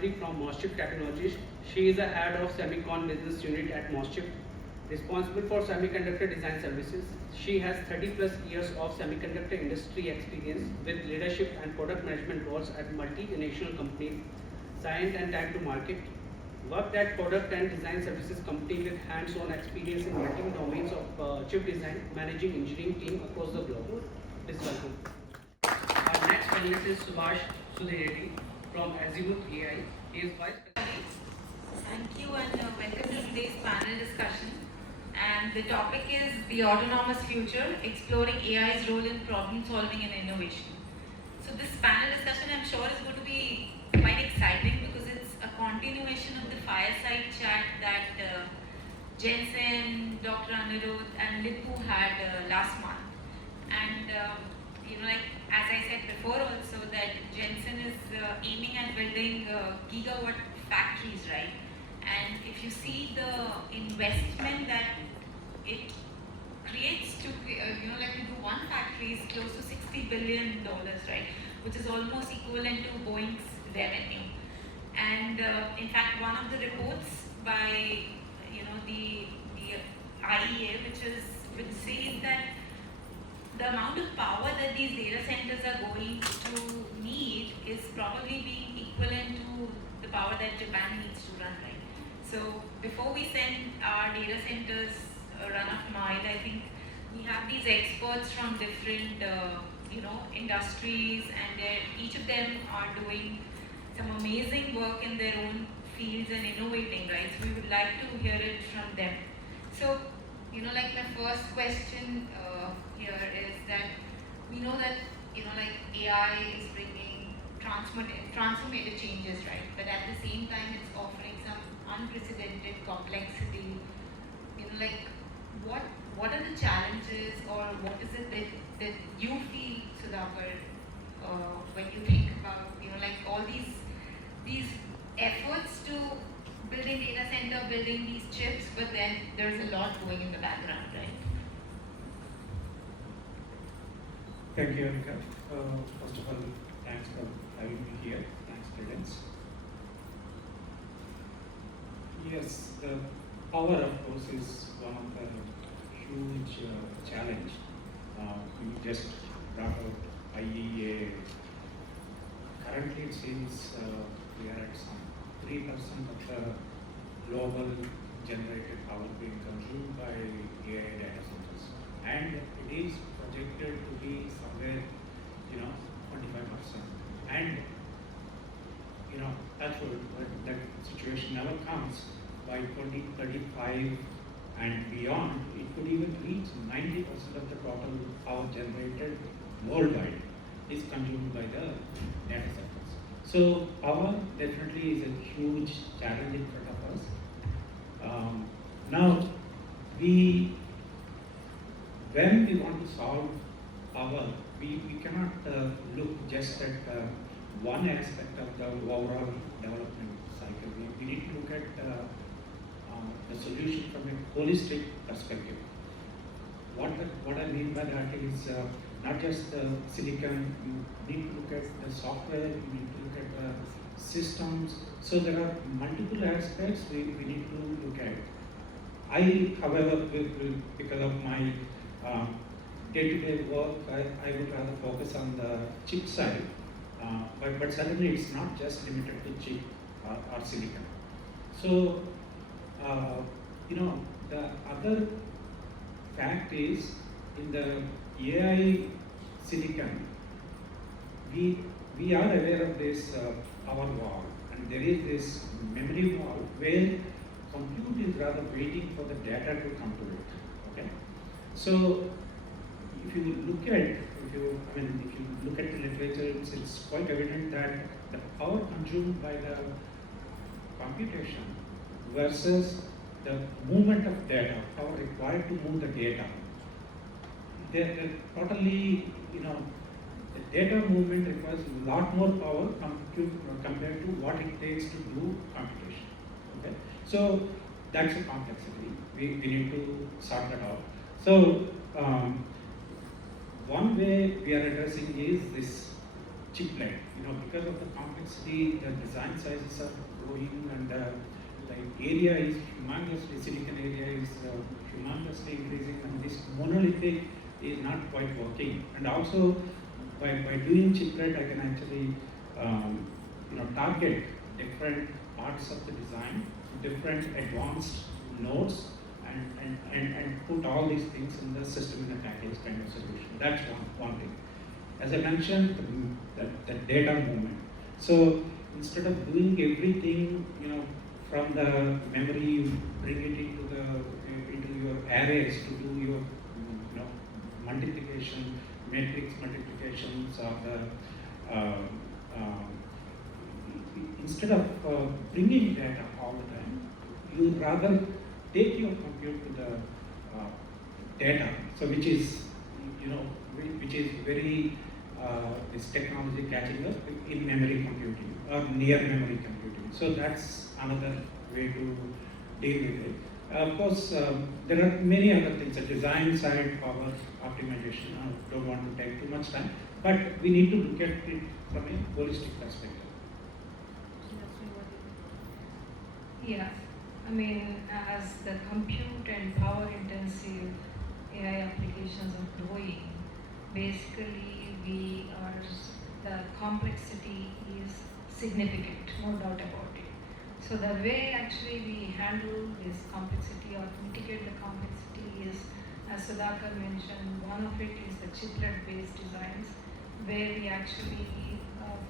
Simhadri from MosChip Technologies. She is the head of Semicon business unit at MosChip, responsible for semiconductor design services. She has 30 plus years of semiconductor industry experience with leadership and product management roles at multinational companies, science and time to market. Worked at product and design services company with hands-on experience in multiple domains of chip design, managing engineering team across the globe. Please welcome. Our next panelist is Subhash Sudhiredi from Azimuth AI. He is Vice President. Thank you and welcome to today's panel discussion. And the topic is the autonomous future, exploring AI's role in problem solving and innovation. So this panel discussion I'm sure is going to be quite exciting because it's a continuation of the fireside chat that Jensen, Dr. Anirudh and Lippu had last month. And as I said before also that Jensen is aiming at building gigawatt factories, right? And if you see the investment that it creates to, to do one factory is close to $60 billion, right? Which is almost equivalent to Boeing's revenue. And in fact, one of the reports by, the IEA, which says that the amount of power that these data centers are going to need is probably being equivalent to the power that Japan needs to run, right? So before we send our data centers run of mile, I think we have these experts from different, industries, and each of them are doing some amazing work in their own fields and innovating, right? So we would like to hear it from them. So, my first question here is that we know that, AI is bringing transformative changes, right? But at the same time, it's offering some unprecedented complexity. What are the challenges, or what is it that you feel, Sudhakar, when you think about, all these efforts to building data center, building these chips, but then there's a lot going in the background, right? Thank you, Anika. First of all, thanks for having me here. Thanks, students. Yes, the power, of course, is one of the huge challenge. We just brought out IEA. Currently, it seems we are at some 3% of the global generated power being consumed by AI data centers, and it is projected to be somewhere, 25%. And that's what that situation never comes. By 2035 and beyond, it could even reach 90% of the total power generated worldwide is consumed by the data centers. So power definitely is a huge challenge in front of us. Now, when we want to solve power, we cannot look just at one aspect of the overall development cycle. We need to look at the solution from a holistic perspective. What I mean by that is not just the silicon. You need to look at the software. You need to look at the systems. So there are multiple aspects we need to look at. I, however, because of my day-to-day work, I would rather focus on the chip side. But certainly it's not just limited to chip or silicon. So, the other fact is in the AI silicon, we are aware of this power wall, and there is this memory wall where compute is rather waiting for the data to come to it. Okay, so if you look at the literature, it's quite evident that the power consumed by the computation versus the movement of data, power required to move the data, they're totally, the data movement requires a lot more power compared to what it takes to do computation. Okay, so that's a complexity. We need to sort that out. So one way we are addressing is this chiplet. Because of the complexity, the design sizes are growing, and the area is humongously, silicon area is humongously increasing, and this monolithic is not quite working. And also, by doing chiplet, I can actually target different parts of the design, different advanced nodes, and put all these things in the system in a package kind of solution. That's one thing. As I mentioned, the data movement. So instead of doing everything, from the memory, you bring it into your arrays to do your multiplication, matrix multiplications, or instead of bringing data all the time, you rather take your compute to the data. So which is very this technology catching up in memory computing or near memory computing. So that's another way to deal with it. Of course, there are many other things, the design side, power optimization. I don't want to take too much time, but we need to look at it from a holistic perspective. Yeah, I mean, as the compute and power intensive AI applications are growing, basically the complexity is significant, no doubt about it. So the way actually we handle this complexity or mitigate the complexity is, as Sudhakar mentioned, one of it is the chiplet-based designs, where we actually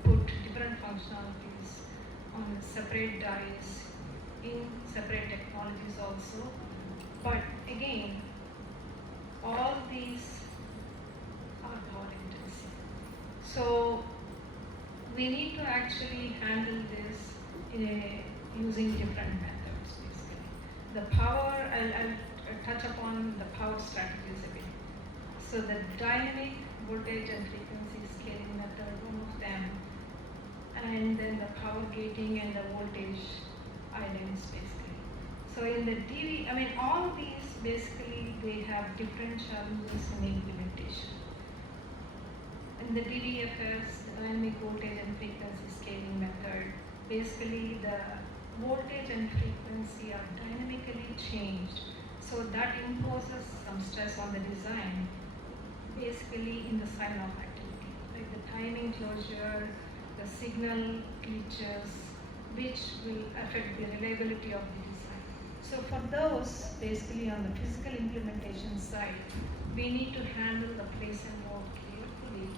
put different functionalities on separate dies in separate technologies also. But again, all these are power intensive. So we need to actually handle this using different methods, basically. The power, I'll touch upon the power strategies a bit. So the dynamic voltage and frequency scaling method, one of them, and then the power gating and the voltage islands, basically. So in the DV, I mean, all of these basically they have different challenges in implementation. In the DVFS, the dynamic voltage and frequency scaling method, basically the voltage and frequency are dynamically changed. So that imposes some stress on the design, basically in the sign-off activity, like the timing closure, the signal glitches, which will affect the reliability of the design. So for those, basically on the physical implementation side, we need to handle the place and route carefully,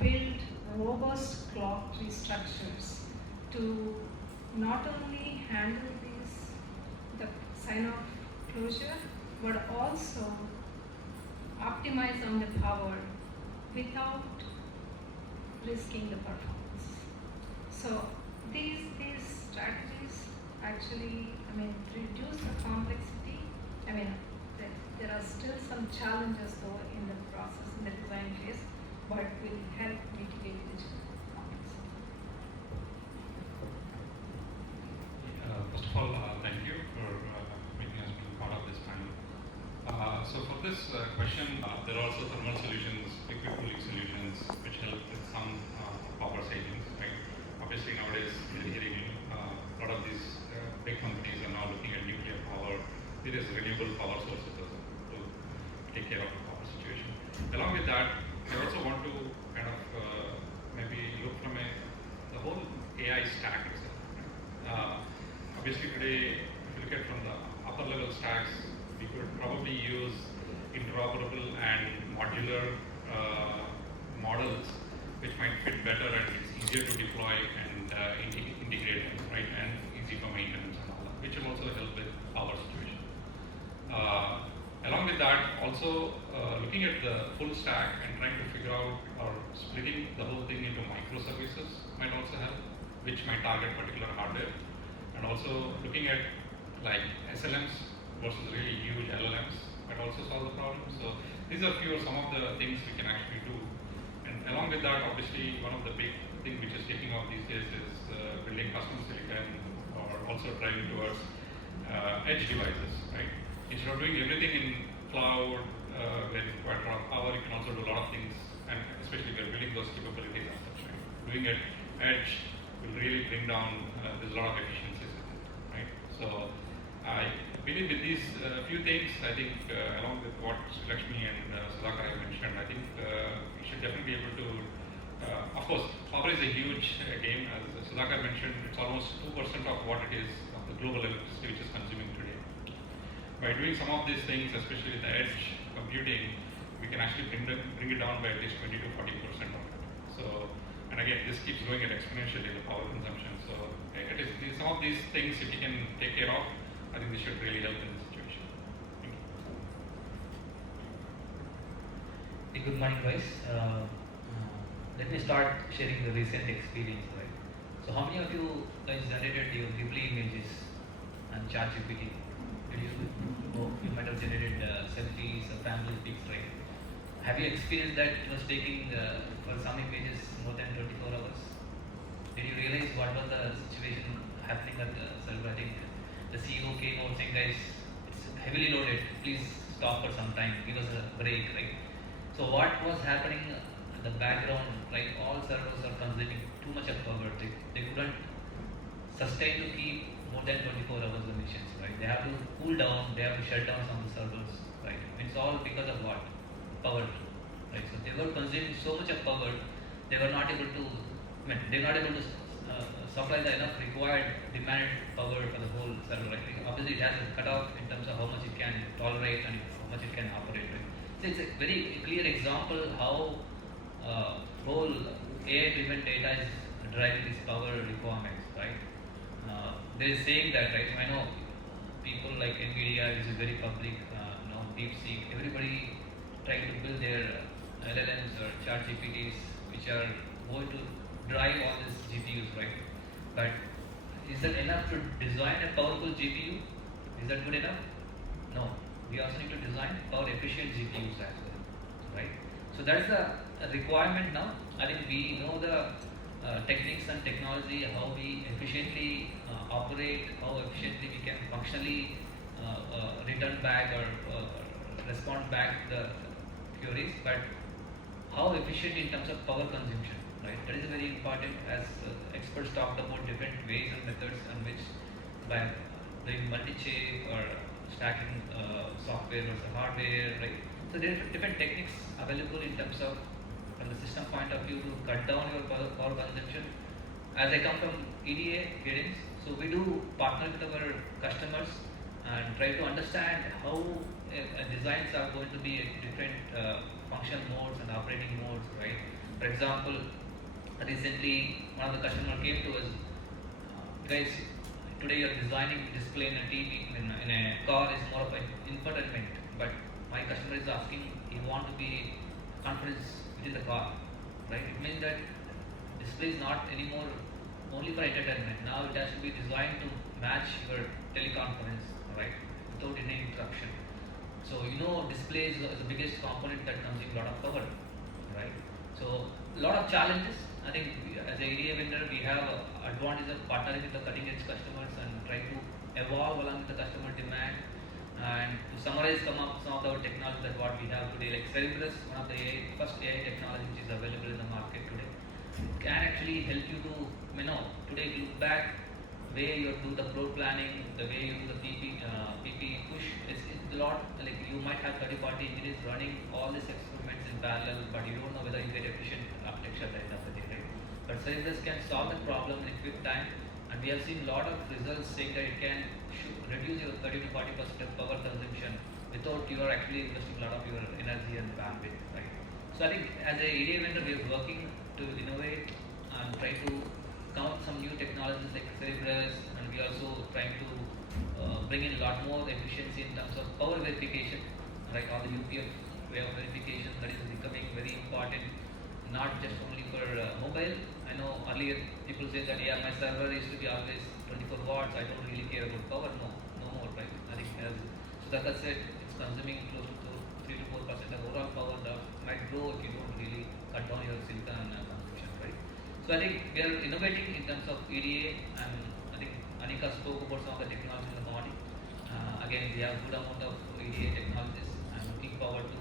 build robust clock tree structures to not only handle the sign-off closure, but also optimize on the power without risking the performance. So these strategies actually, I mean, reduce the complexity. I mean, there are still some challenges though in the process, in the design phase, but will help mitigate the complexity. First of all, thank you for making us be part of this panel. So for this question, there are also thermal solutions, liquid cooling solutions, which help with some power savings, right? Obviously nowadays, we're hearing a lot of these big companies are now looking at nuclear power. There is renewable power sources as well to take care of the power situation. Along with that, I also want to kind of maybe look from the whole AI stack itself. Obviously today, if you look at from the upper level stacks, we could probably use interoperable and modular models which might fit better and it's easier to deploy and integrate them, right? And easy for maintenance and all that, which will also help with power situation. Along with that, also looking at the full stack and trying to figure out or splitting the whole thing into microservices might also help, which might target particular hardware. And also looking at like SLMs versus really huge LLMs might also solve the problem. So these are few or some of the things we can actually do. And along with that, obviously, one of the big things which is taking off these days is building custom silicon or also driving towards edge devices, right? Instead of doing everything in cloud, where you require a lot of power, you can also do a lot of things, and especially if you're building those capabilities as such, right? doing it edge will really bring down, there's a lot of efficiencies, right? So I believe with these few things, I think along with what Srilakshmi and Sudhakar have mentioned, I think we should definitely be able to, of course, power is a huge game. As Sudhakar mentioned, it's almost 2% of what it is of the global electricity which is consuming today. By doing some of these things, especially with the edge computing, we can actually bring it down by at least 20 to 40% of it. So, and again, this keeps growing at exponentially, the power consumption. So, it is some of these things, if we can take care of, I think this should really help in this situation. Thank you. Hey, good morning, guys. Let me start sharing the recent experience, right? So, how many of you guys generated your Ghibli images and ChatGPT? Did you? Oh, you might have generated selfies or family pics, right? Have you experienced that it was taking for some images more than 24 hours? Did you realize what was the situation happening at the server? I think the CEO came out saying, guys, it's heavily loaded, please stop for some time, give us a break, right? So what was happening in the background, like all servers are consuming too much of power. They couldn't sustain to keep more than 24 hours of missions, right? They have to cool down, they have to shut down some of the servers, right? It's all because of what? Power, right? So they were consuming so much of power, they were not able to, they're not able to supply the enough required demanded power for the whole server, right? Obviously, it has a cutoff in terms of how much it can tolerate and how much it can operate, right? So it's a very clear example how whole AI-driven data is driving these power requirements, right? There is saying that, right? So I know people like NVIDIA, which is very public, DeepSeek, everybody trying to build their LLMs or chat GPTs, which are going to drive all these GPUs, right? But is that enough to design a powerful GPU? Is that good enough? No. We also need to design power efficient GPUs as well, right? So that's the requirement now. I think we know the techniques and technology, how we efficiently operate, how efficiently we can functionally return back or respond back the queries, but how efficient in terms of power consumption, right? That is very important, as experts talked about different ways and methods on which by doing multi-chip or stacking software versus hardware, right? So there are different techniques available in terms of from the system point of view to cut down your power consumption. As I come from EDA guidance, so we do partner with our customers and try to understand how designs are going to be different function modes and operating modes, right? For example, recently one of the customers came to us, guys, today you're designing display in a TV, in a car is more of an infotainment, but my customer is asking, he want to be conference within the car, right? It means that display is not anymore only for entertainment. Now it has to be designed to match your teleconference, right? Without any interruption. So display is the biggest component that consumes a lot of power, right? So a lot of challenges. I think as a EDA vendor, we have advantage of partnering with the cutting edge customers and try to evolve along with the customer demand. And to summarize some of the technology that what we have today, like Cerebrus, one of the first AI technology which is available in the market today, can actually help you to, today look back, the way you do the floor planning, the way you do the PP push. It's a lot, like you might have 30-40 engineers running all these experiments in parallel, but you don't know whether you get efficient architecture at the end of the day, right? But Cerebrus can solve that problem in a quick time, and we have seen a lot of results saying that it can reduce your 30 to 40% of power consumption without you are actually investing a lot of your energy and bandwidth, right? So I think as a EDA vendor, we are working to innovate and try to come up with some new technologies like Cerebrus, and we also trying to bring in a lot more efficiency in terms of power verification, like all the UPF way of verification that is becoming very important, not just only for mobile. I know earlier people say that my server used to be always 24 watts, I don't really care about power. No more, right? I think as Sudhakar said, it's consuming close to 3 to 4% of overall power that might grow if you don't really cut down your silicon consumption, right? So I think we are innovating in terms of EDA, and I think Anika spoke about some of the technology in the morning. Again, we have good amount of EDA technologies. I'm looking forward to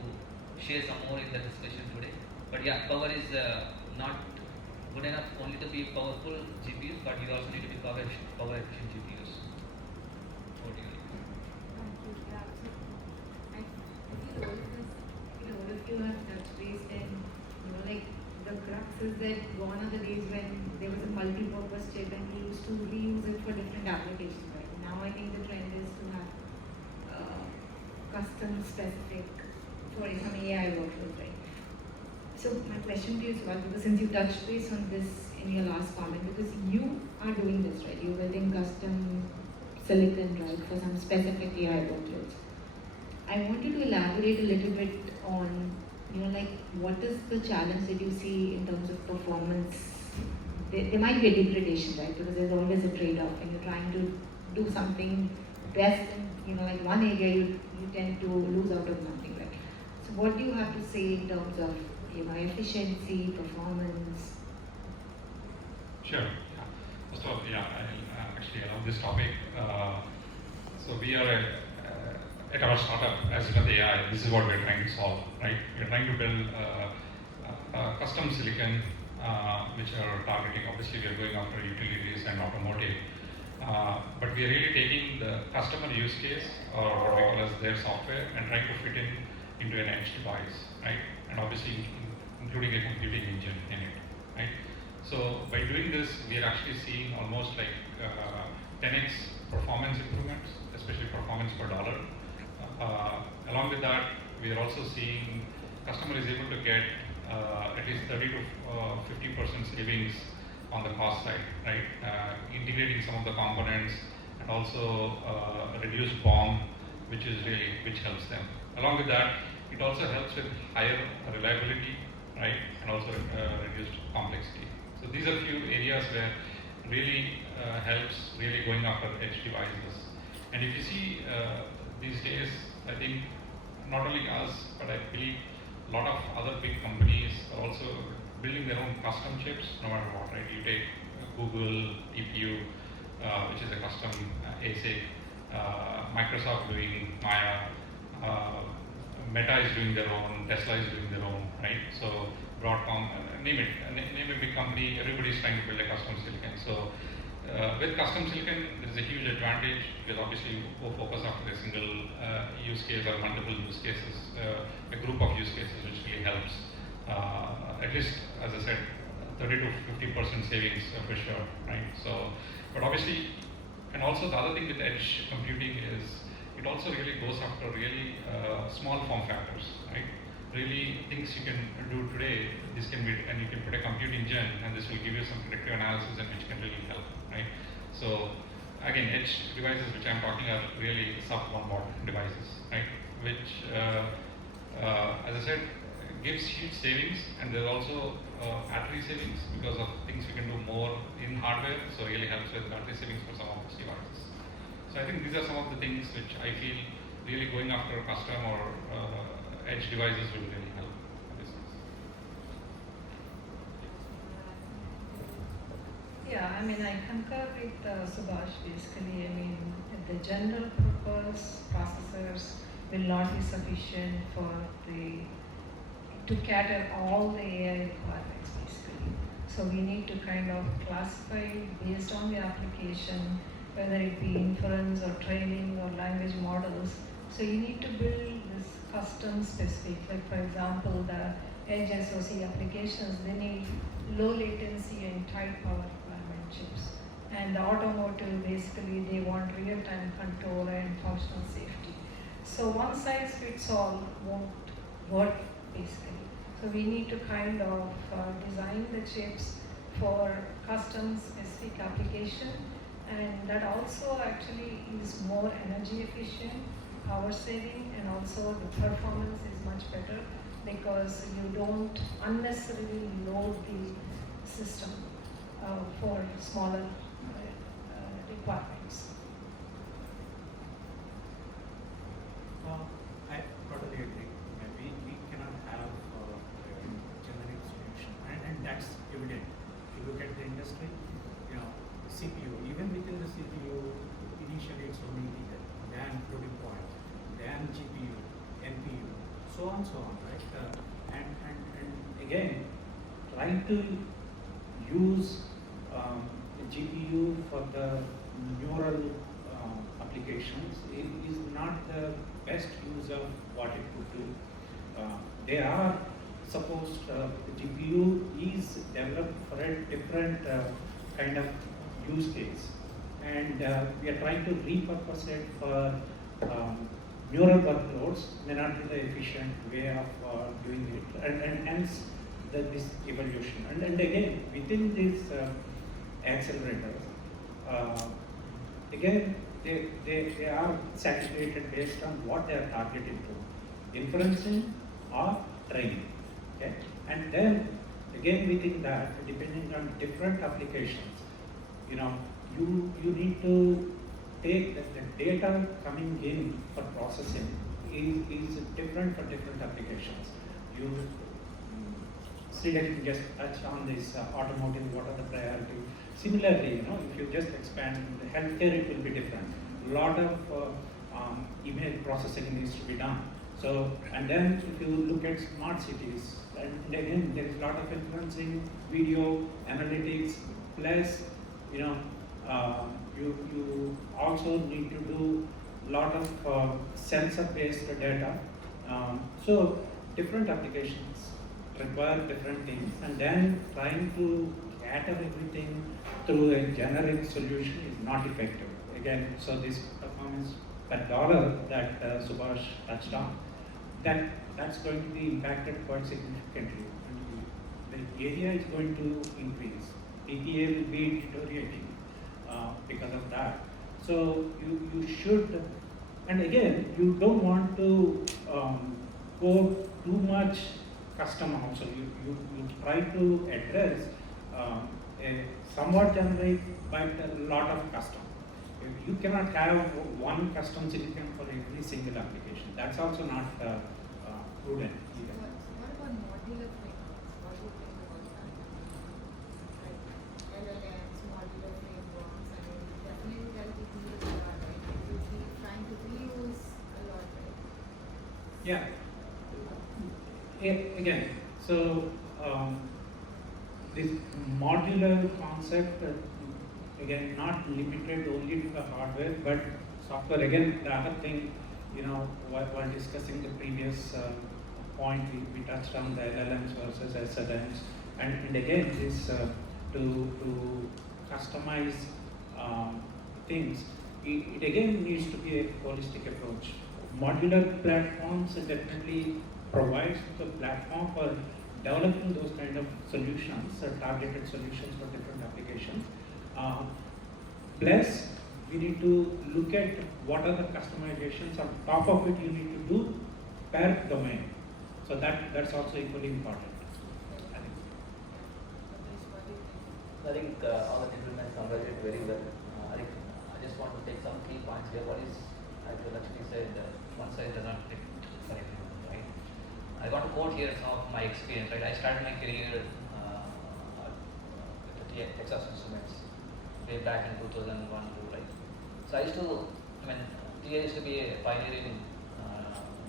share some more in the discussion today. But yeah, power is not good enough only to be powerful GPUs, but you also need to be power efficient GPUs. What do you think? Yeah, so I feel all of you have touched base, and like the crux is that gone are the days when there was a multi-purpose chip and we used to reuse it for different applications. Right now, I think the trend is to have custom specific for some AI workloads, right? So my question to you, Subhash, because since you touched base on this in your last comment, because you are doing this, right? You're building custom silicon, right, for some specific AI workloads. I want you to elaborate a little bit on, like what is the challenge that you see in terms of performance? There might be a degradation, right? Because there's always a trade-off, and you're trying to do something best in, like one area, you tend to lose out on something, right? So what do you have to say in terms of, efficiency, performance? Sure. Yeah. First of all, I love this topic. So we are at our startup as with AI. This is what we're trying to solve, right? We're trying to build custom silicon, which are targeting. Obviously, we are going after utilities and automotive, but we are really taking the customer use case, or what we call as their software, and trying to fit into an edge device, right? And obviously, including a computing engine in it, right? So by doing this, we are actually seeing almost like 10x performance improvements, especially performance per dollar. Along with that, we are also seeing customer is able to get at least 30 to 50% savings on the cost side, right? Integrating some of the components, and also reduced BOM, which helps them. Along with that, it also helps with higher reliability, right? And also reduced complexity. So these are few areas where really helps really going after edge devices. And if you see these days, I think not only us, but I believe a lot of other big companies are also building their own custom chips, no matter what, right? You take Google, EPU, which is a custom ASIC, Microsoft doing Maya, Meta is doing their own, Tesla is doing their own, right? So Broadcom, name a big company, everybody is trying to build a custom silicon. So with custom silicon, there is a huge advantage, because obviously you go focus after a single use case or multiple use cases, a group of use cases, which really helps. At least, as I said, 30 to 50% savings for sure, right? So, but obviously, and also the other thing with edge computing is it also really goes after really small form factors, right? Really things you can do today, this can be, and you can put a compute engine, and this will give you some predictive analysis, and which can really help, right? So again, edge devices which I'm talking are really sub 1 watt devices, right? Which, as I said, gives huge savings, and there's also battery savings because of things you can do more in hardware. So really helps with battery savings for some of these devices. So I think these are some of the things which I feel really going after custom or edge devices will really help business. Yeah, I concur with Subhash basically. The general purpose processors will not be sufficient to cater all the AI requirements basically. So we need to kind of classify based on the application, whether it be inference or training or language models. So you need to build this custom specific, like for example, the edge SoC applications, they need low latency and tight power requirement chips. And the automotive, basically, they want real-time control and functional safety. So one size fits all won't work, basically. So we need to kind of design the chips for custom specific application, and that also actually is more energy efficient, power saving, and also the performance is much better because you don't unnecessarily load the system for smaller requirements. I totally agree. We cannot have a generic solution, and that's evident. If you look at the industry, CPU, even within the CPU, initially it's only needed, then floating point, then GPU, NPU, so on, right? And again, trying to use GPU for the neural applications is not the best use of what it could do. They are supposed, the GPU is developed for a different kind of use case, and we are trying to repurpose it for neural workloads. May not be the efficient way of doing it, and hence this evolution. And again, within these accelerators, again, they are saturated based on what they are targeted to, inferencing or training. Okay, and then again within that, depending on different applications, you need to take the data coming in for processing is different for different applications. Srilakshmi just touched on this automotive, what are the priority. Similarly, if you just expand the healthcare, it will be different. A lot of image processing needs to be done. So, and then if you look at smart cities, and again, there is a lot of inferencing, video, analytics, plus, you also need to do a lot of sensor-based data. So, different applications require different things, and then trying to cater everything through a generic solution is not effective. Again, so this performance per dollar that Subhash touched on, that's going to be impacted quite significantly. And the area is going to increase. PPA will be deteriorating because of that. So you should, and again, you don't want to go too much custom also. You try to address a somewhat generic but a lot of custom. You cannot have one custom silicon for every single application. That's also not prudent either. What about modular frameworks? What do you think about that? Like LLMs, modular frameworks, I mean, definitely that will be used a lot, right? It will be trying to reuse a lot, right? Yeah. Again, so this modular concept, again, not limited only to the hardware, but software. Again, the other thing, while discussing the previous point, we touched on the LLMs versus SLMs, and again, this to customize things, it again needs to be a holistic approach. Modular platforms definitely provides the platform for developing those kind of solutions, targeted solutions for different applications. Plus, we need to look at what are the customizations on top of it you need to do per domain. So that's also equally important. I think all the gentlemen summarized it very well. I just want to take some key points here. What is, as Lakshmi said, one size does not fit for everyone, right? I want to quote here some of my experience, right? I started my career with the Texas Instruments way back in 2001, 2, right? So I used to, TI used to be a pioneer in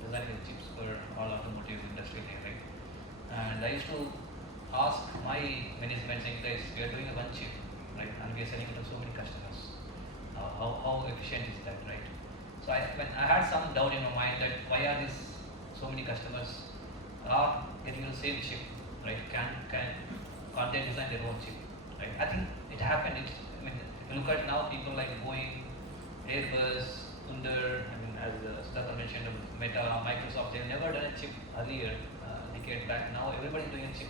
designing chips for all automotive industry, right? And I used to ask my management saying, guys, we are doing a one chip, right? And we are selling it to so many customers. How efficient is that, right? So when I had some doubt in my mind that why are these so many customers are getting the same chip, right? Can't they design their own chip, right? I think it happened. If you look at now, people like Boeing, Airbus, Under, as Sridhar mentioned, Meta, Microsoft, they've never done a chip earlier, decade back. Now everybody's doing a chip,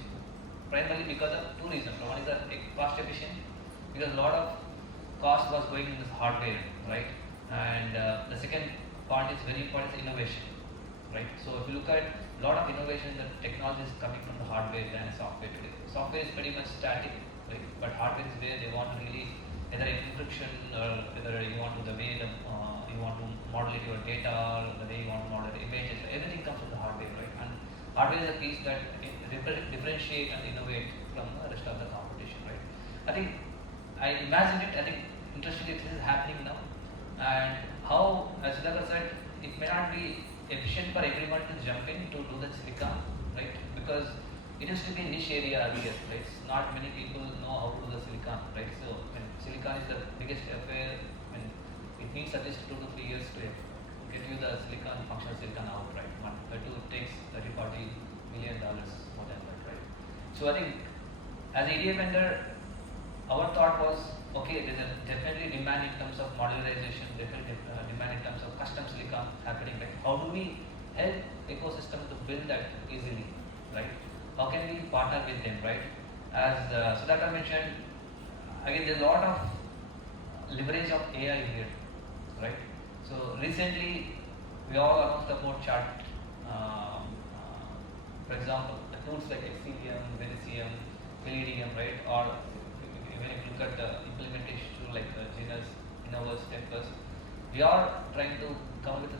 primarily because of two reasons. One is that cost efficient, because a lot of cost was going in this hardware, right? And the second part is very important, is innovation, right? So if you look at a lot of innovation, the technology is coming from the hardware than software today. Software is pretty much static, right? But hardware is where they want to really, either encryption or whether you want to the way you want to modulate your data or the way you want to model images. Everything comes from the hardware, right? And hardware is a piece that differentiate and innovate from the rest of the competition, right? I think I imagine it. I think interestingly, this is happening now, and how, as Sridhar said, it may not be efficient for everyone to jump in to do the silicon, right? Because it used to be a niche area earlier, right? Not many people know how to do the silicon, right? So when silicon is the biggest affair, when it needs at least 2 to 3 years to get you the silicon, functional silicon out, right? It takes 30, 40 million dollars more than that, right? So I think as a EDA vendor, our thought was, okay, there's a definitely demand in terms of modularization, definitely demand in terms of custom silicon happening, right? How do we help ecosystem to build that easily, right? How can we partner with them, right? As Sudhakar mentioned, again, there's a lot of leverage of AI here, right? So recently, we all announced about chart. For example, the tools like XCDM, Verisium, LEDM, right? Or when you look at the implementation tool like Genus, Innovus, Tempus, we are trying to come with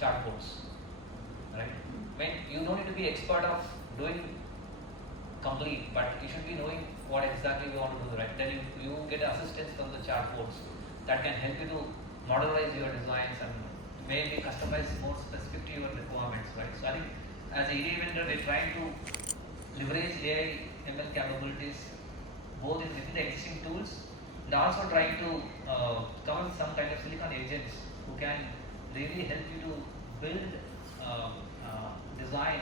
chart boards, right? When you don't need to be expert of doing complete, but you should be knowing what exactly you want to do, right? Then you get assistance from the chart boards that can help you to modelize your designs and maybe customize more specific to your requirements, right? So I think as a EDA vendor, we're trying to leverage AI ML capabilities both within the existing tools and also trying to come with some kind of silicon agents who can really help you to build design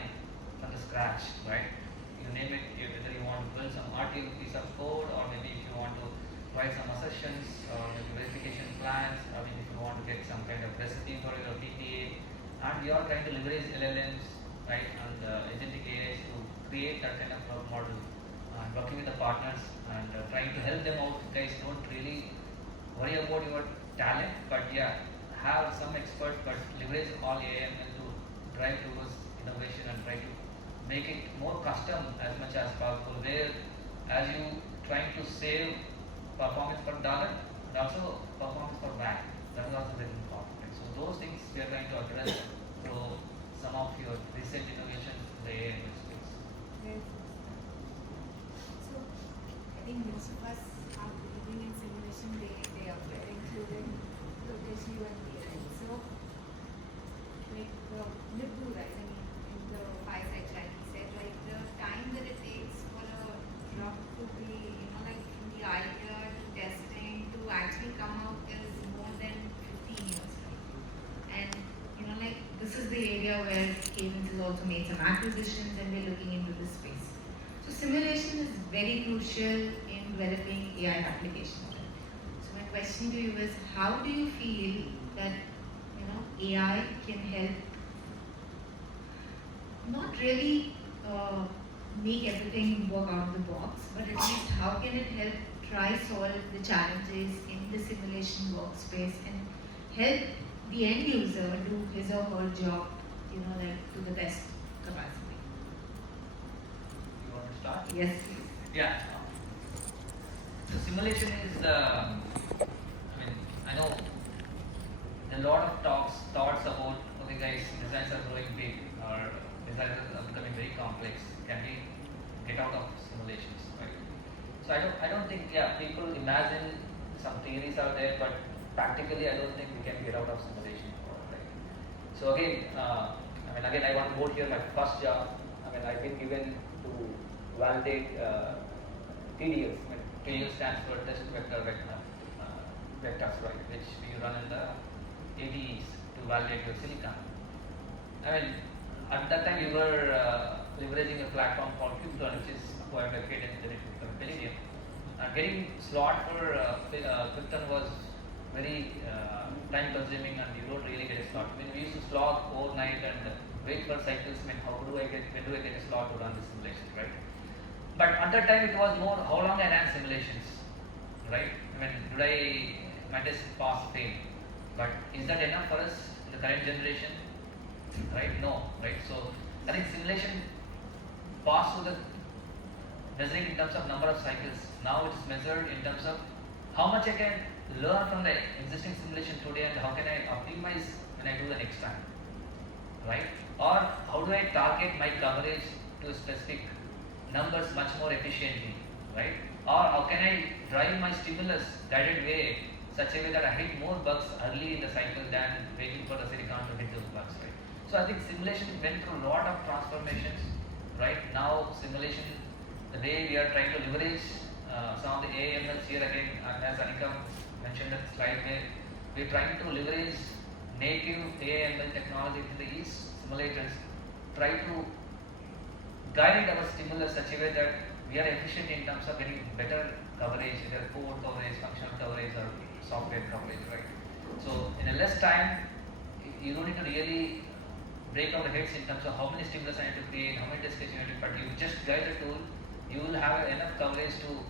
from the scratch, right? You name it, whether you want to build some RTL piece of code, or maybe if you want to write some assertions or maybe verification plans, I mean if you want to get some kind of recipe for your PTA, and we are trying to leverage LLMs, right, and agentic AIs to create that kind of model, and working with the partners and trying to help them out. Guys, don't really worry about your talent, but yeah, have some experts, but leverage all AI ML to drive towards innovation and try to make it more custom as much as possible, where as you trying to save performance per dollar and also performance per bag. That is also very important. Right? So those things we are trying to address through some of your recent innovations in the AI space. Very good. So I think most of us are believing in simulation. They are very included, Lokesh, you and AI. So like Nibdu, right? I mean, in the fireside chat, he said like the time that it takes for a drug to be, like from the idea to testing to actually come out is more than 15 years, right? And like this is the area where Cadence has also made some acquisitions and we're looking into this space. So simulation is very crucial in developing AI applications. So my question to you is, how do you feel that AI can help not really make everything work out of the box, but at least how can it help try solve the challenges in the simulation workspace and help the end user do his or her job, like to the best capacity? You want to start? Yes, please. Yeah. So simulation is, I know a lot of thoughts about, okay guys, designs are growing big or designs are becoming very complex. Can we get out of simulations, right? So I don't think, people imagine some theories out there, but practically I don't think we can get out of simulation, right? So again, I want to quote here my first job. I've been given to validate TDS. TDS stands for test vector vectors, right? Which we run in the ADEs to validate your silicon. At that time we were leveraging a platform called Krypton, which is acquired by Cadence from Palladium. Getting slot for Krypton was very time consuming, and you don't really get a slot. We used to slog overnight and wait for cycles. When do I get a slot to run the simulation, right? But at that time it was more how long I ran simulations, right? Did my test pass, fail? But is that enough for us in the current generation? Right? No, right? So I think simulation passed through the measuring in terms of number of cycles. Now it is measured in terms of how much I can learn from the existing simulation today and how can I optimize when I do the next time, right? Or how do I target my coverage to specific numbers much more efficiently, right? Or how can I drive my stimulus guided way such a way that I hit more bugs early in the cycle than waiting for the silicon to hit those bugs, right? So I think simulation went through a lot of transformations right? Now simulation, the way we are trying to leverage some of the AMLs here again, as Anika mentioned in the slide, where we're trying to leverage native AML technology in these simulators, try to guide our stimulus such a way that we are efficient in terms of getting better coverage, either code coverage, functional coverage, or software coverage, right? So in a less time, you don't need to really break our heads in terms of how many stimulus I need to create, how many test cases you need to, but you just guide the tool, you will have enough coverage to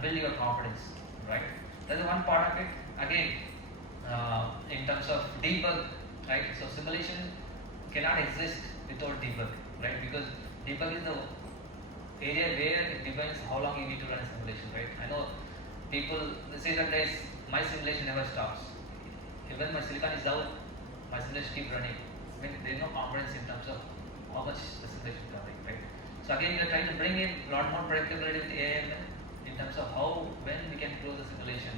build your confidence, right? That's one part of it. Again, in terms of debug, right? So simulation cannot exist without debug, right? Because debug is the area where it depends how long you need to run a simulation, right? I know people say that my simulation never stops. Even my silicon is down, my simulation keeps running. I mean, there is no confidence in terms of how much the simulation is running, right? So again, we are trying to bring in a lot more predictability with AML in terms of when we can close the simulation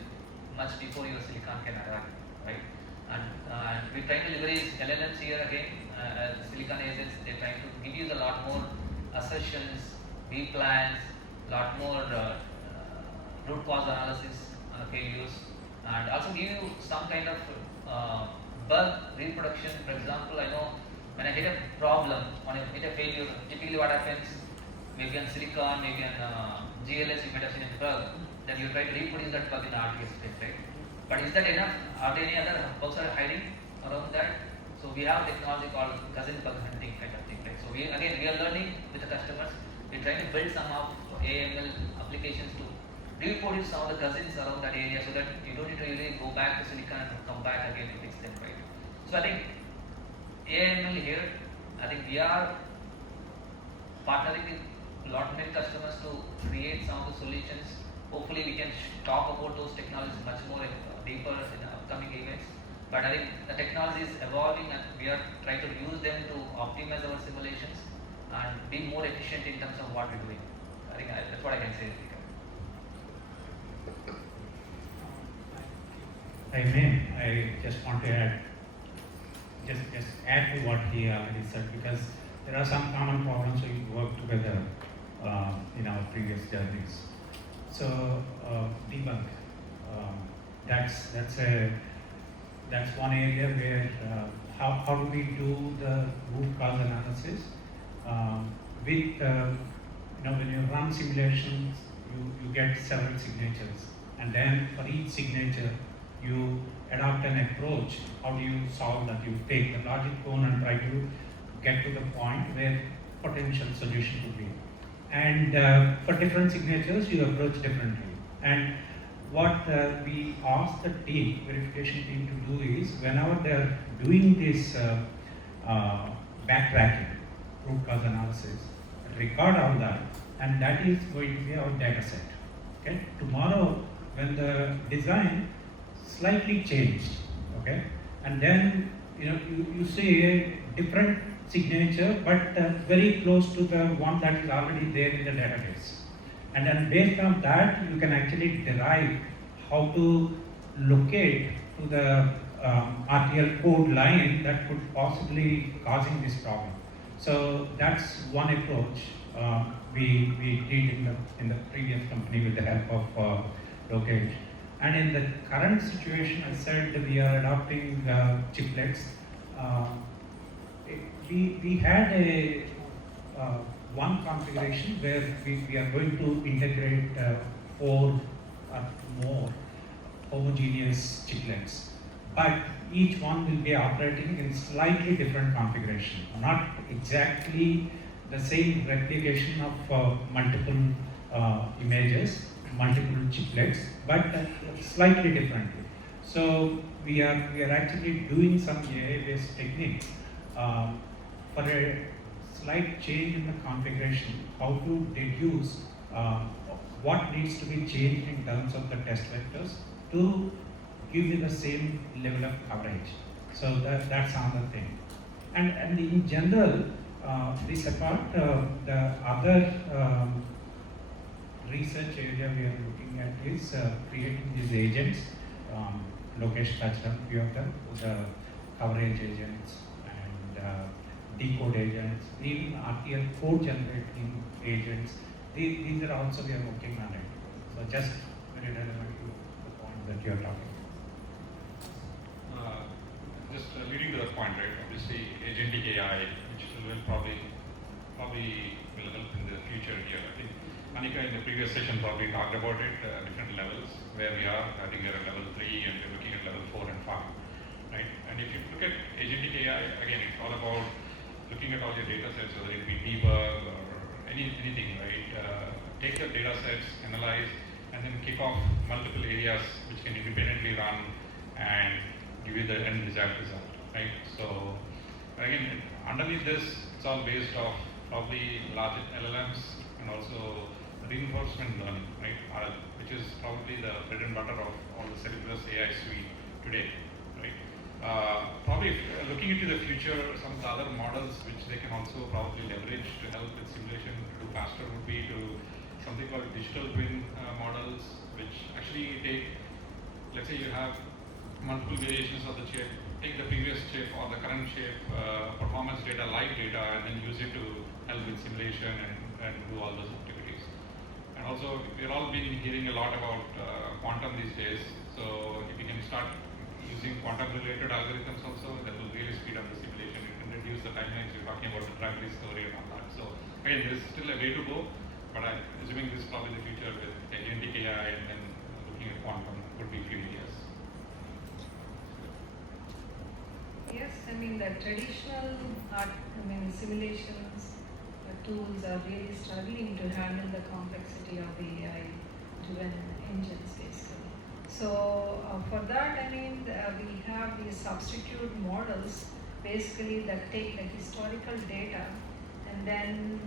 much before your silicon can arrive, right? And we're trying to leverage LLMs here again, as silicon agents. They're trying to give you a lot more assertions, B-plans, lot more root cause analysis on the failures, and also give you some kind of bug reproduction. For example, I know when I hit a problem, hit a failure, typically what happens, maybe on silicon, maybe on GLS, you might have seen a bug, then you try to reproduce that bug in the RTX state, right? But is that enough? Are there any other bugs are hiding around that? So we have technology called cousin bug hunting kind of thing, right? So we are learning with the customers. We're trying to build some of AML applications to reproduce some of the cousins around that area, so that you don't need to really go back to silicon and come back again to fix them, right? So I think AML here, I think we are partnering with a lot many customers to create some of the solutions. Hopefully we can talk about those technologies much more deeper in the upcoming events. But I think the technology is evolving, and we are trying to use them to optimize our simulations and be more efficient in terms of what we're doing. I think that's what I can say. I just want to add to what he already said, because there are some common problems we work together in our previous journeys. So debug, that's one area where how do we do the root cause analysis with when you run simulations, you get several signatures, and then for each signature you adopt an approach. How do you solve that? You take the logic cone and try to get to the point where potential solution could be. And for different signatures, you approach differently. And what we ask the verification team to do is, whenever they're doing this backtracking, root cause analysis, record all that, and that is going to be our data set. Okay? Tomorrow, when the design slightly changed, okay, and then you see a different signature, but very close to the one that is already there in the database, and then based on that you can actually derive how to locate to the RTL code line that could possibly causing this problem. So that's one approach we did in the previous company with the help of Lokesh. And in the current situation, I said we are adopting chiplets. We had a one configuration where we are going to integrate 4 or more homogeneous chiplets, but each one will be operating in slightly different configuration, not exactly the same replication of multiple images, multiple chiplets, but slightly differently. So we are actually doing some AI-based technique for a slight change in the configuration, how to deduce what needs to be changed in terms of the test vectors to give you the same level of coverage. So that's another thing. And in general, this apart, the other research area we are looking at is creating these agents. Lokesh touched on a few of them, the coverage agents and decode agents, even RTL code generating agents. These are also we are working on it. So just very relevant to the point that you are talking. Just leading to that point, right? Obviously, agentic AI, which will probably will help in the future here. I think Anika in the previous session probably talked about it, different levels where we are. I think we are at level 3 and we're looking at level 4 and 5, right? And if you look at agentic AI, again, it's all about looking at all your data sets, whether it be debug or anything, right? Take your data sets, analyze, and then kick off multiple areas which can independently run and give you the end result, right? So again, underneath this, it's all based off probably large LLMs and also reinforcement learning, right? Which is probably the bread and butter of all the Cerebrus AI suite today, right? Probably looking into the future, some of the other models which they can also probably leverage to help with simulation to do faster would be to something called digital twin models, which actually take, let's say you have multiple variations of the chip, take the previous chip or the current chip, performance data, live data, and then use it to help with simulation and do all those activities. And also, we've all been hearing a lot about quantum these days. So if you can start using quantum-related algorithms also, that will really speed up the simulation. You can reduce the timelines. You're talking about the drug discovery and all that. So again, there's still a way to go, but I'm assuming this is probably the future with agentic AI and then looking at quantum could be a few years. Yes, I mean the traditional simulations tools are really struggling to handle the complexity of the AI-driven engines basically. So for that, we have these substitute models basically that take the historical data and then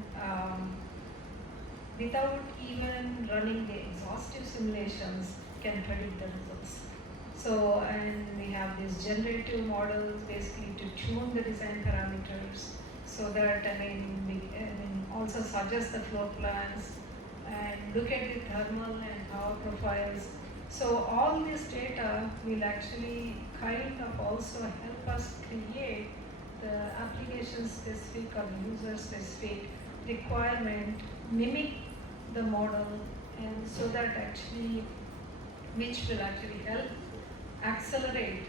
without even running the exhaustive simulations can predict the results. So, and we have these generative models basically to tune the design parameters so that, we also suggest the floor plans and look at the thermal and power profiles. So all this data will actually kind of also help us create the application specific or user specific requirement, mimic the model, and so that actually, which will actually help accelerate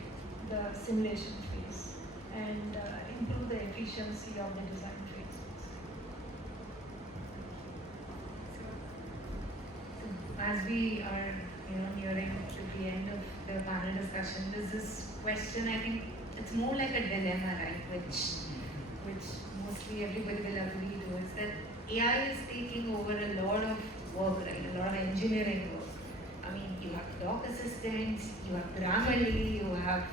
the simulation phase and improve the efficiency of the design phase. So, as we are nearing to the end of the panel discussion, there's this question, I think it's more like a dilemma, right, which mostly everybody will agree to, is that AI is taking over a lot of work, right, a lot of engineering work. You have doc assistants, you have Grammarly, you have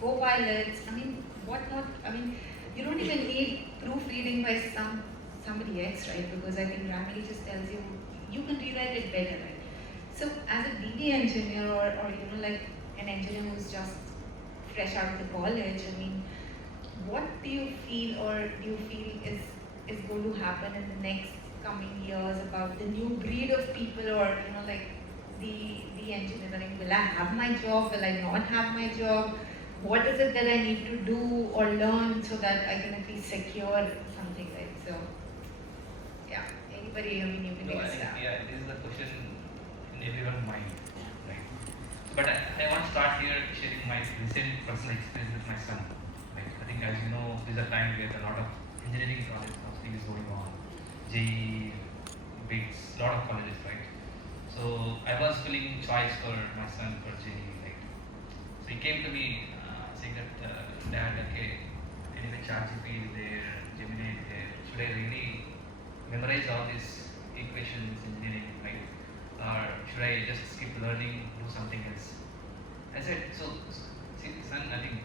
co-pilots, what not? You don't even need proofreading by somebody else, right? Because I think Grammarly just tells you, you can rewrite it better, right? So as a DB engineer or like an engineer who's just fresh out of the college, what do you feel is going to happen in the next coming years about the new breed of people or, like the engineering? Will I have my job? Will I not have my job? What is it that I need to do or learn so that I can at least secure something, right? So, yeah, anybody, you can take a stab. Yeah, this is the question in everyone's mind, right? But I want to start here sharing my recent personal experience with my son, right? I think, as you know, there's a time where a lot of engineering projects is going on, JEE, BIGS, a lot of colleges, right? So I was filling choice for my son for JEE, right? So he came to me saying that, Dad, okay, anyway, ChatGPT is there, Gemini is there. Should I really memorize all these equations, engineering, right? Or should I just skip learning, do something else? I said, so see, son, I think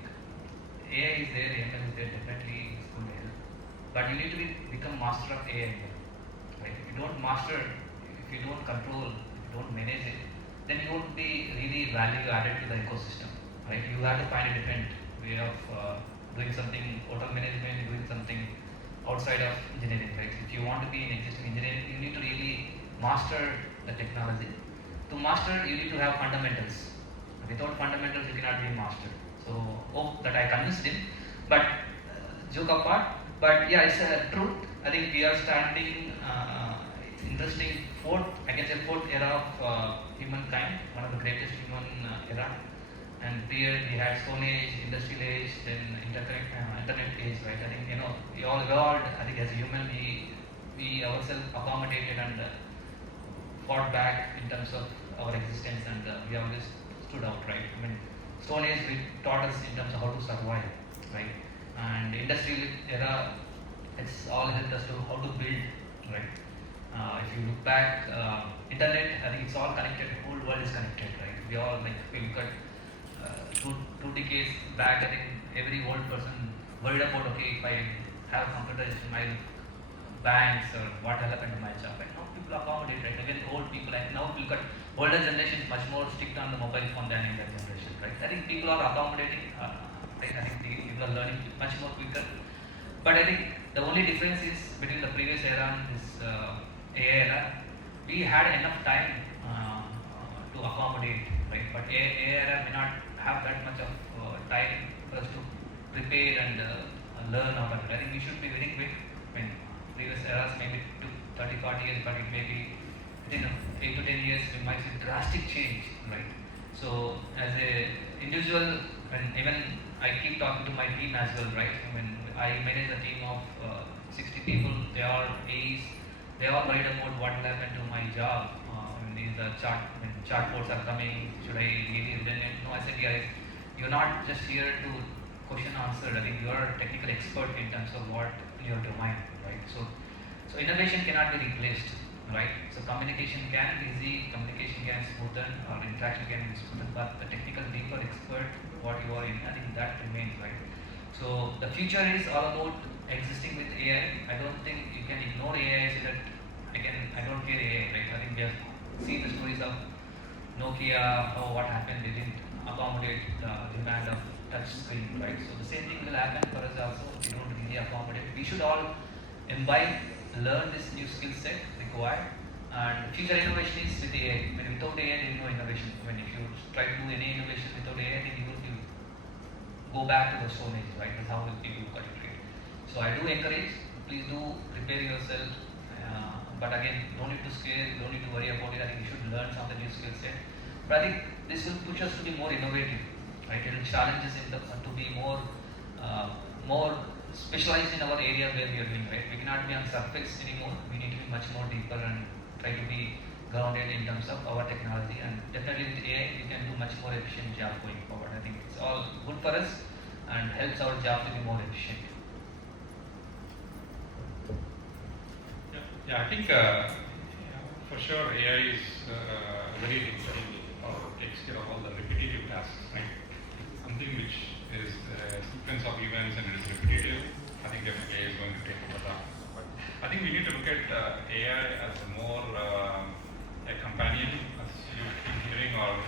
AI is there, ML is there, definitely it's going to help. But you need to become master of AI, right? If you don't master, if you don't control, don't manage it, then you won't be really value added to the ecosystem, right? You have to find a different way of doing something, auto management, doing something outside of engineering, right? If you want to be in existing engineering, you need to really master the technology. To master, you need to have fundamentals. Without fundamentals, you cannot be a master. So, hope that I convinced him. But joke apart, But yeah, it's a truth. I think we are standing, it's interesting, I can say fourth era of humankind, one of the greatest human era. And here we had Stone Age, Industrial Age, then Internet Age, right? I think, we all evolved. I think as a human, we ourselves accommodated and fought back in terms of our existence, and we always stood out, right? I mean, Stone Age taught us in terms of how to survive, right? And Industrial era, it's all helped us to how to build, right? If you look back, internet, I think it's all connected. The whole world is connected, right? We all like, if you look at two decades back, I think every old person worried about, okay, if I have computerization, my banks or what will happen to my job. Right now, people accommodate, right? Again, old people, like now, look at older generation is much more strict on the mobile phone than younger generation, right? I think people are accommodating, right? I think people are learning much more quicker. But I think the only difference is between the previous era and this AI era, we had enough time to accommodate, right? But AI era may not have that much of time for us to prepare and learn about it. I think we should be very quick. I mean, previous eras maybe took 30, 40 years, but it may be within 8 to 10 years we might see drastic change, right? So as a individual, and even I keep talking to my team as well, right? I mean, I manage a team of 60 people. They are A's. They are worried about what will happen to my job. When the chart boards are coming, should I really redundant? No, I said, guys, you're not just here to question answer. I think you are a technical expert in terms of what your domain, right? So innovation cannot be replaced, right? So communication can be easy, communication can smoothen, or interaction can be smoothen, but the technical deeper expert, what you are in, I think that remains, right? So the future is all about existing with AI. I don't think you can ignore AI so that I don't care AI, right? I think we have seen the stories of Nokia, what happened, they didn't accommodate the demand of touch screen, right? So the same thing will happen for us also. We don't really accommodate. We should all imbibe, learn this new skill set required, and future innovation is with AI. When without AI, there is no innovation. When if you try to do any innovation without AI, then you will go back to the Stone Age, right? That's how people look at it, right? So I do encourage, please do prepare yourself, but again, don't need to scare, don't need to worry about it. I think you should learn some of the new skill set. But I think this will push us to be more innovative, right? It will challenge us to be more specialized in our area where we are doing, right? We cannot be on surface anymore. We need to be much more deeper and try to be grounded in terms of our technology. And definitely with AI, we can do much more efficient job going forward. I think it's all good for us and helps our job to be more efficient. Yeah, I think for sure AI is very takes care of all the repetitive tasks, right? Something which is a sequence of events and it is repetitive. I think definitely AI is going to take over that. But I think we need to look at AI as a more a companion, as you've been hearing, or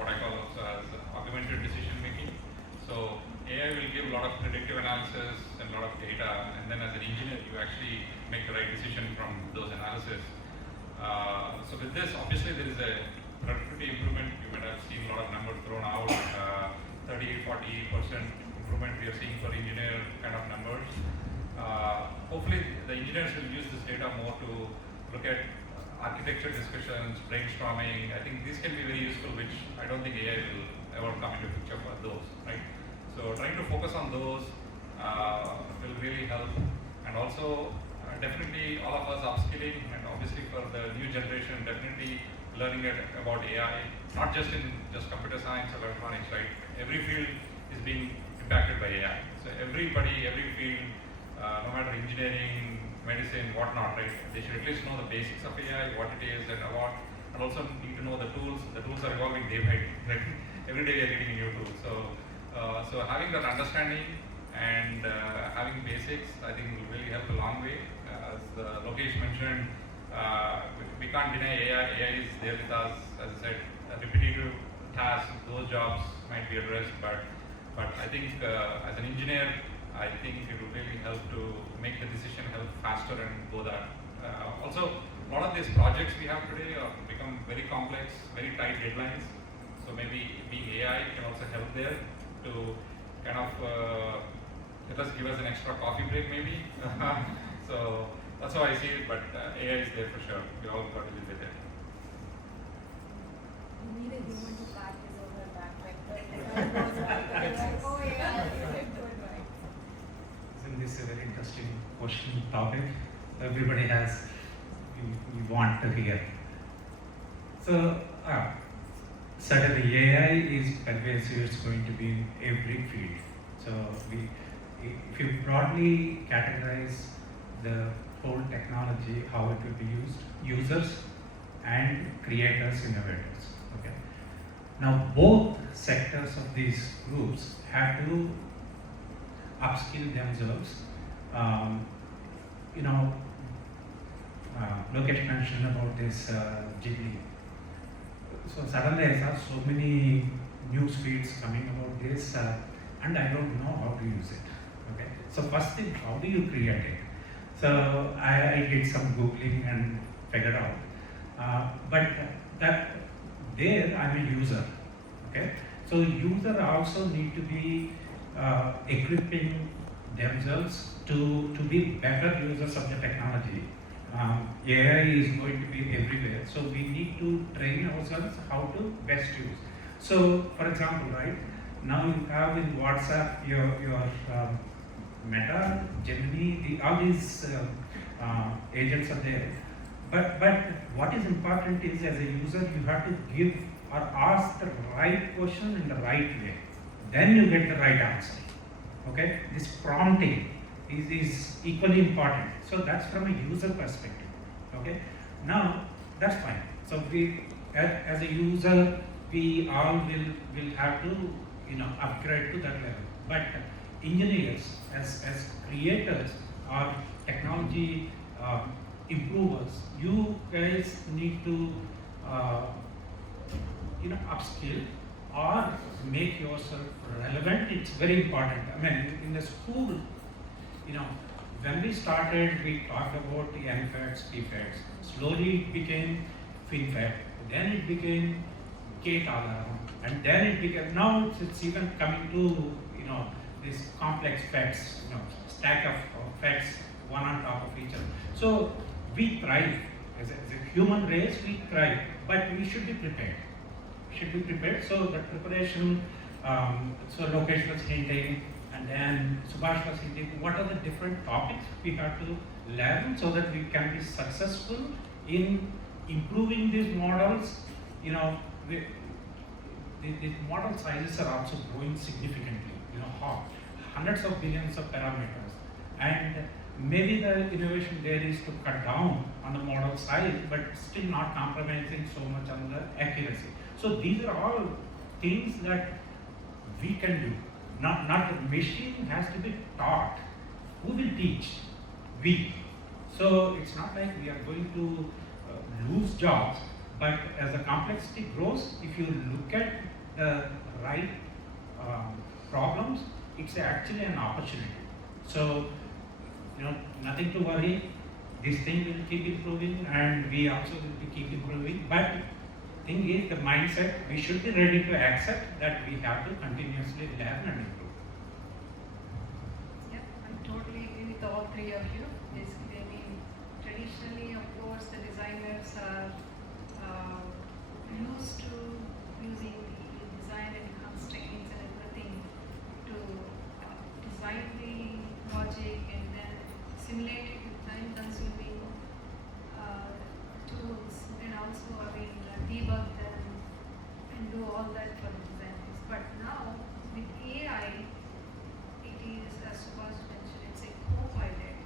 what I call also as augmented decision making. So AI will give a lot of predictive analysis and a lot of data, and then as an engineer, you actually make the right decision from those analysis. So with this, obviously there is a productivity improvement. You might have seen a lot of numbers thrown out, 30, 40% improvement we are seeing for engineer kind of numbers. Hopefully the engineers will use this data more to look at architecture discussions, brainstorming. I think these can be very useful, which I don't think AI will ever come into picture for those, right? So trying to focus on those will really help. And also definitely all of us upskilling, and obviously for the new generation, definitely learning about AI, not just in just computer science or electronics, right? Every field is being impacted by AI. So everybody, every field, no matter engineering, medicine, whatnot, right? They should at least know the basics of AI, what it is and what, and also need to know the tools. The tools are evolving day by day, right? Every day we are getting a new tool. So having that understanding and having basics, I think will really help a long way. As Lokesh mentioned, we can't deny AI. AI is there with us. As I said, repetitive tasks, those jobs might be addressed, but I think as an engineer, I think it will really help to make the decision help faster and go that. Also, a lot of these projects we have today are become very complex, very tight deadlines. So maybe being AI can also help there to kind of let us give us an extra coffee break maybe. So that's how I see it, but AI is there for sure. We all got to live with it. You need a human to pack his or her backpack. Oh yeah, good, right? Isn't this a very interesting question topic? Everybody has, you want to hear. So, certainly AI is pervasive, it's going to be in every field. So, if you broadly categorize the whole technology, how it will be used, users and creators, innovators. Okay. Now, both sectors of these groups have to upskill themselves. Lokesh mentioned about this Ghibli. So suddenly I saw so many news feeds coming about this, and I don't know how to use it. Okay. So first thing, how do you create it? So I did some googling and figured out. But that there I'm a user. Okay. So user also need to be equipping themselves to be better users of the technology. AI is going to be everywhere, so we need to train ourselves how to best use. So, for example, right now you have in WhatsApp your Meta, Gemini, all these agents are there. But what is important is, as a user, you have to give or ask the right question in the right way. Then you get the right answer. Okay, this prompting is equally important. So that's from a user perspective. Okay, now that's fine. So we, as a user, we all will have to upgrade to that level. But engineers, as creators or technology improvers, you guys need to upskill or make yourself relevant. It's very important. I mean, in the school, when we started, we talked about the MFETs, PFETs. Slowly it became FinFET. Then it became gate all-around, and then it became, now it's even coming to these complex FETs, stack of FETs one on top of each other. So we thrive as a human race. We thrive, but we should be prepared. So the preparation. So Lokesh was hinting, and then Subhash was hinting. What are the different topics we have to learn so that we can be successful in improving these models? The model sizes are also growing significantly. Hundreds of billions of parameters, and maybe the innovation there is to cut down on the model size, but still not compromising so much on the accuracy. So these are all things that we can do. Not the machine has to be taught. Who will teach? We. So it's not like we are going to lose jobs, but as the complexity grows, if you look at the right problems, it's actually an opportunity. So, nothing to worry. This thing will keep improving, and we also will keep improving. But thing is, the mindset, we should be ready to accept that we have to continuously learn and improve. Yeah, I totally agree with all three of you. Basically, traditionally, of course, the designers are used to using the design and constraints and everything to design the logic and then simulate it with time-consuming tools, and also, debug them and do all that for the designers. But now, with AI, it is, as Subhash mentioned, it's a co-pilot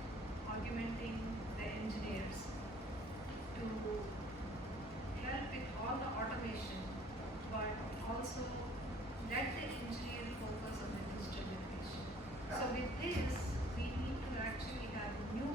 augmenting the engineers to help with all the automation, but also let the engineer focus on the digital innovation. So with this, we need to actually have new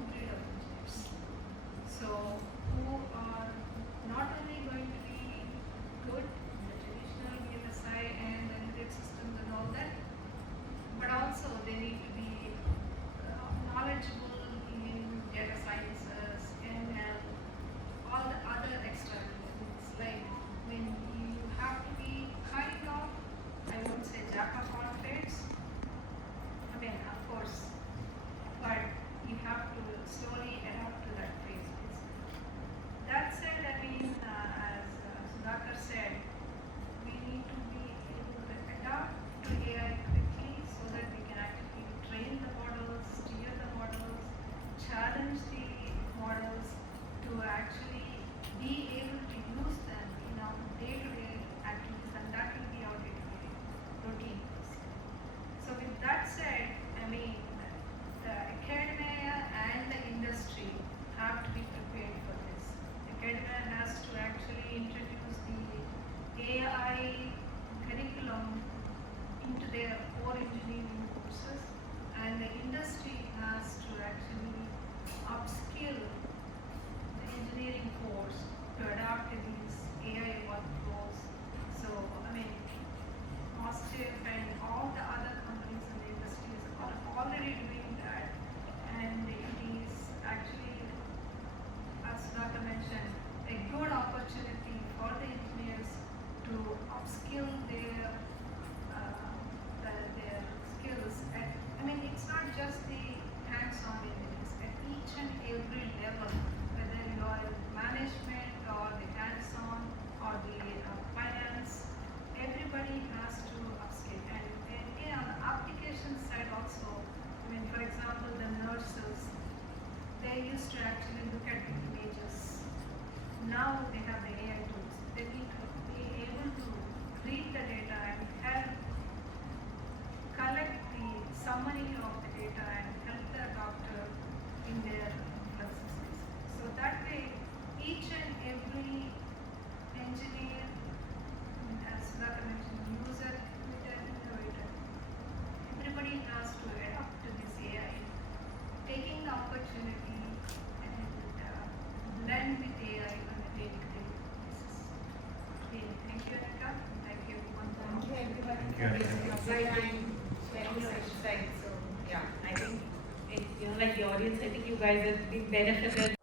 more engineering courses, and the industry has to actually upskill the engineering force to adapt to these AI workflows. So, I mean, MosChip and all the other companies in the industry are already doing that, and it is actually, as Dr. mentioned, a good opportunity for the engineers to upskill their skills. And I mean, it's not just the hands-on engineers. At each and every level, whether you are in management or the hands-on or the finance, everybody has to upskill. And on the application side also, I mean, for example, the nurses, they used to actually look at the images. Now they have the AI tools. They need to be able to read the data and help collect the summary of the data and help the doctor in their processes. So that way, each and every engineer, as Srilakshmi mentioned, user, innovator, everybody has to adapt to this AI, taking the opportunity and blend with AI on a day-to-day basis. Okay, thank you, Anita. Thank you, everyone. Thank you, everybody. Thank you, Anita. Sharing your insights. So yeah, I think like the audience, I think you guys have been benefited.